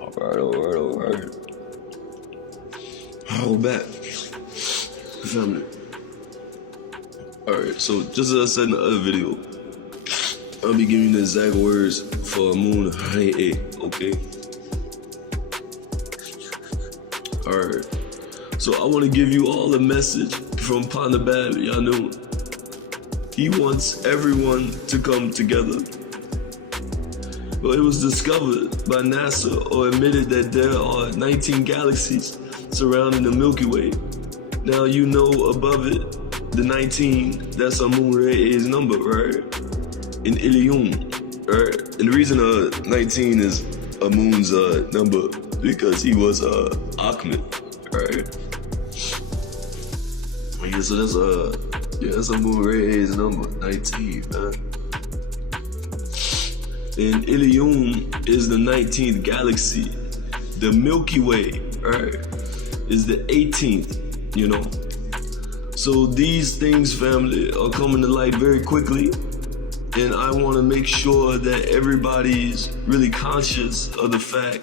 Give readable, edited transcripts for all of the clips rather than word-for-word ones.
Alright. Hold back. Family. Alright, so just as I said in the other video, I'll be giving you the exact words for Amunrayay, okay? Alright. So I want to give you all a message from pt.1. He wants everyone to come together. Well, it was discovered by NASA or admitted that there are 19 galaxies surrounding the Milky Way. Now you know above it, the 19, that's Amunrayay's number, right? In ATUM, right? And the reason 19 is Amun's number, because he was AMUN, right? Yeah, so that's Amunrayay's number, 19, man. And ATUM is the 19th galaxy. The Milky Way, right, is the 18th, you know. So these things, family, are coming to light very quickly. And I want to make sure that everybody's really conscious of the fact,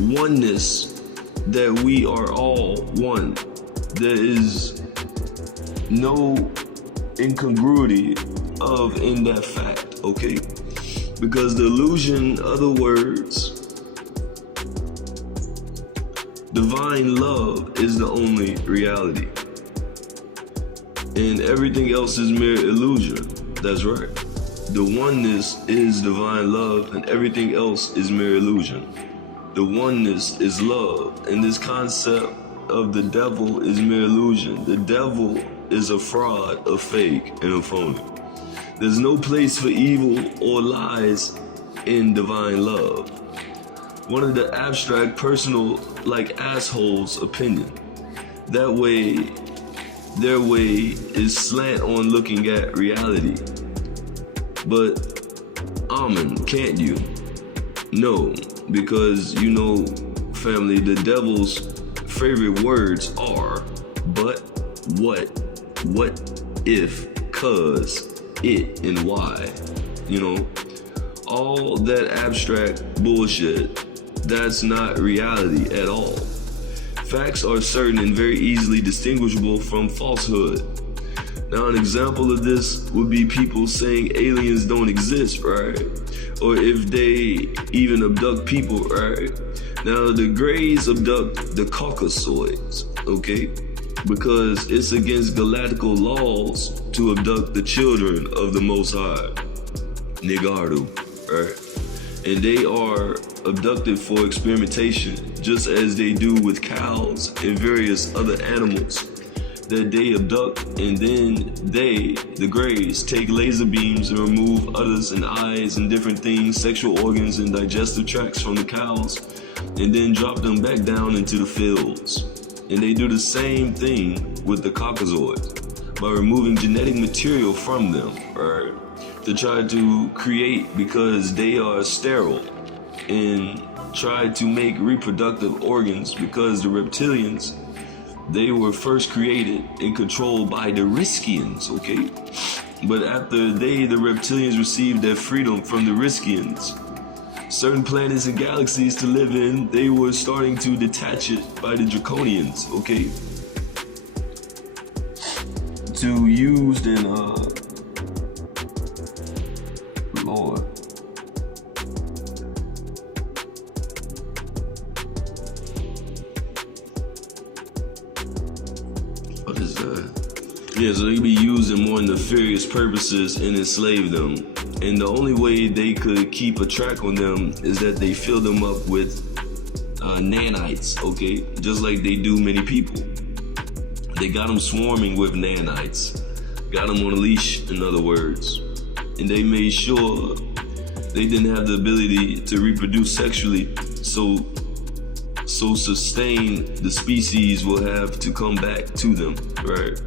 oneness, that we are all one. There is no incongruity in that fact, okay? Because the illusion, other words, divine love is the only reality. And everything else is mere illusion. That's right. The oneness is divine love and everything else is mere illusion. The oneness is love, and this concept of the devil is mere illusion. The devil is a fraud, a fake, and a phony. There's no place for evil or lies in divine love. One of the abstract, personal, like assholes' opinion. That way, their way is slant on looking at reality. But AMUN, can't you? No, because you know, family, the devil's favorite words are but, what, if, cuz, it, and why. You know, all that abstract bullshit, that's not reality at all. Facts are certain and very easily distinguishable from falsehood. Now, an example of this would be people saying aliens don't exist, right? Or if they even abduct people, right? Now, the Greys abduct the Caucasoids, okay? Because it's against galactical laws to abduct the children of the Most High, Nigaru, right? And they are abducted for experimentation, just as they do with cows and various other animals that they abduct, and then they, the Greys, take laser beams and remove udders and eyes and different things, sexual organs and digestive tracts from the cows, and then drop them back down into the fields. And they do the same thing with the Caucasoids by removing genetic material from them, right? To try to create, because they are sterile, and try to make reproductive organs, because the reptilians, they were first created and controlled by the Riskians, okay? But after the reptilians received their freedom from the Riskians, certain planets and galaxies to live in, they were starting to detach it by the Draconians, okay? To used in, Lord. What is that? Yeah, so they could be used in more nefarious purposes and enslave them. And the only way they could keep a track on them is that they fill them up with nanites, okay? Just like they do many people. They got them swarming with nanites. Got them on a leash, in other words. And they made sure they didn't have the ability to reproduce sexually, so sustain the species will have to come back to them, right?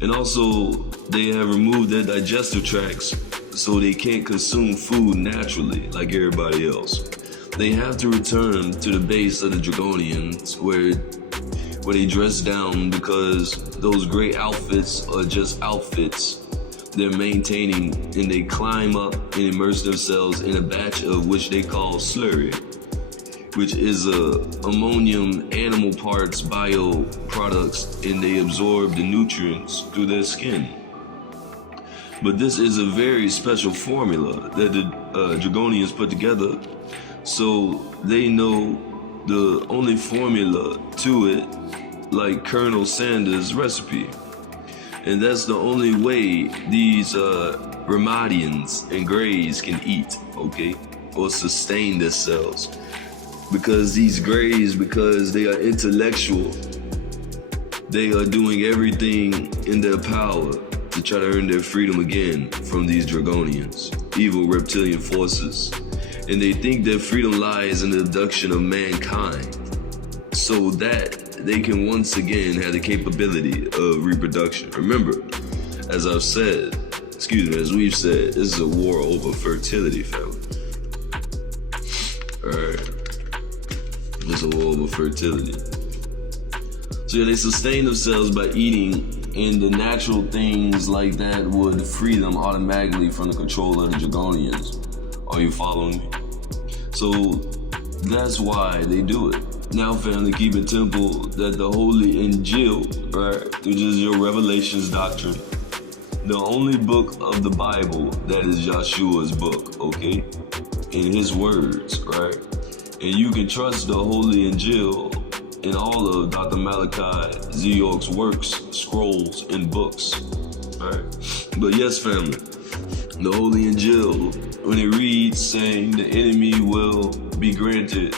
And also, they have removed their digestive tracts so they can't consume food naturally like everybody else. They have to return to the base of the Draconians where they dress down, because those great outfits are just outfits. they're maintaining, and they climb up and immerse themselves in a batch of which they call slurry, which is ammonium animal parts bioproducts, and they absorb the nutrients through their skin. But this is a very special formula that the Dragonians put together, so they know the only formula to it, like Colonel Sanders' recipe. And that's the only way these Ramadians and Greys can eat, okay, or sustain themselves. Because these Greys, because they are intellectual, they are doing everything in their power to try to earn their freedom again from these Dragonians, evil reptilian forces. And they think their freedom lies in the abduction of mankind, so that they can once again have the capability of reproduction. Remember, as we've said, this is a war over fertility, family. Alright. It's a war over fertility. So yeah, they sustain themselves by eating, and the natural things like that would free them automatically from the control of the Dragonians. Are you following me? So that's why they do it. Now, family, keep it temple that the Holy Injil, right, which is your Revelations doctrine, the only book of the Bible that is Yeshua's book, okay, in his words, right? And you can trust the Holy Injil in all of Dr. MalachiZ.York's works, scrolls, and books, right? But yes, family, the Holy Injil, when it reads saying the enemy will be granted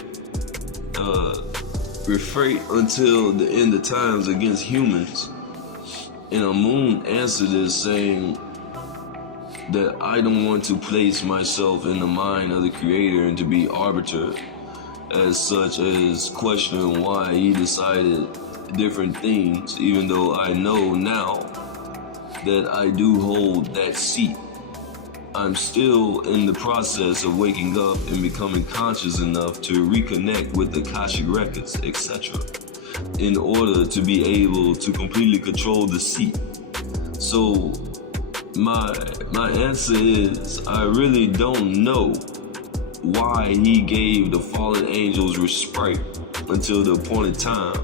refrain until the end of times against humans, and AMUN answered this saying that I don't want to place myself in the mind of the Creator and to be arbiter as such as questioning why he decided different things, even though I know now that I do hold that seat. I'm still in the process of waking up and becoming conscious enough to reconnect with the Akashic records, etc., in order to be able to completely control the seat. So my answer is, I really don't know why he gave the fallen angels respite until the appointed time,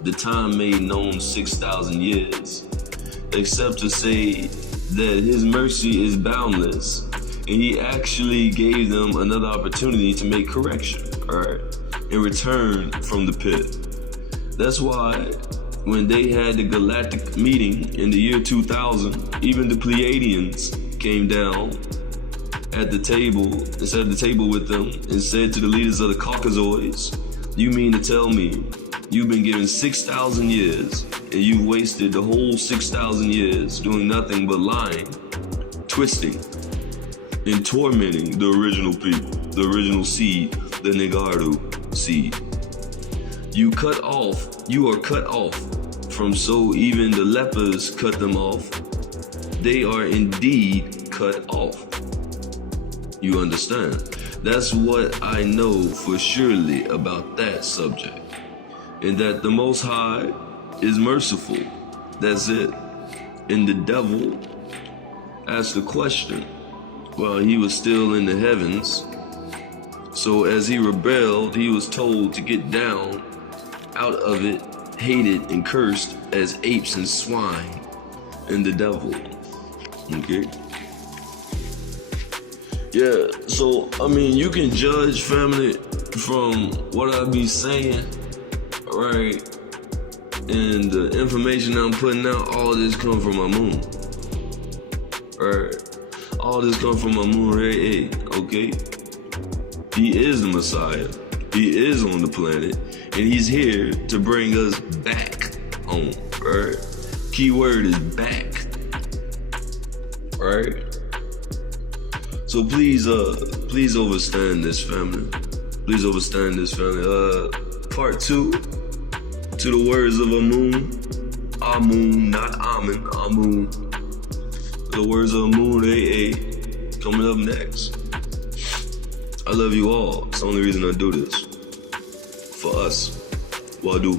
the time made known 6,000 years, except to say that his mercy is boundless, and he actually gave them another opportunity to make correction, alright, in return from the pit. That's why when they had the galactic meeting in the year 2000, even the Pleiadians came down at the table and sat at the table with them and said to the leaders of the Caucasoids, you mean to tell me you've been given 6,000 years and you've wasted the whole 6,000 years doing nothing but lying, twisting, and tormenting the original people, the original seed, the Negaru seed. You are cut off from, so even the lepers cut them off. They are indeed cut off. You understand? That's what I know for surely about that subject. And that the Most High is merciful. That's it. And the devil asked the question while he was still in the heavens. So as he rebelled, he was told to get down out of it, hated and cursed as apes and swine, and the devil. Okay? Yeah, so, I mean, you can judge, family, from what I be saying, right? And the information I'm putting out, all this come from AMUN. Right? All this come from Amunrayay, okay? He is the Messiah. He is on the planet. And he's here to bring us back home, right? Key word is back, right? So please overstand this, family. Please overstand this, family. Part 2, to the words of AMUN. AMUN, not AMUN, AMUN. The words of Amunrayay coming up next. I love you all. It's the only reason I do this. For us. Wadu.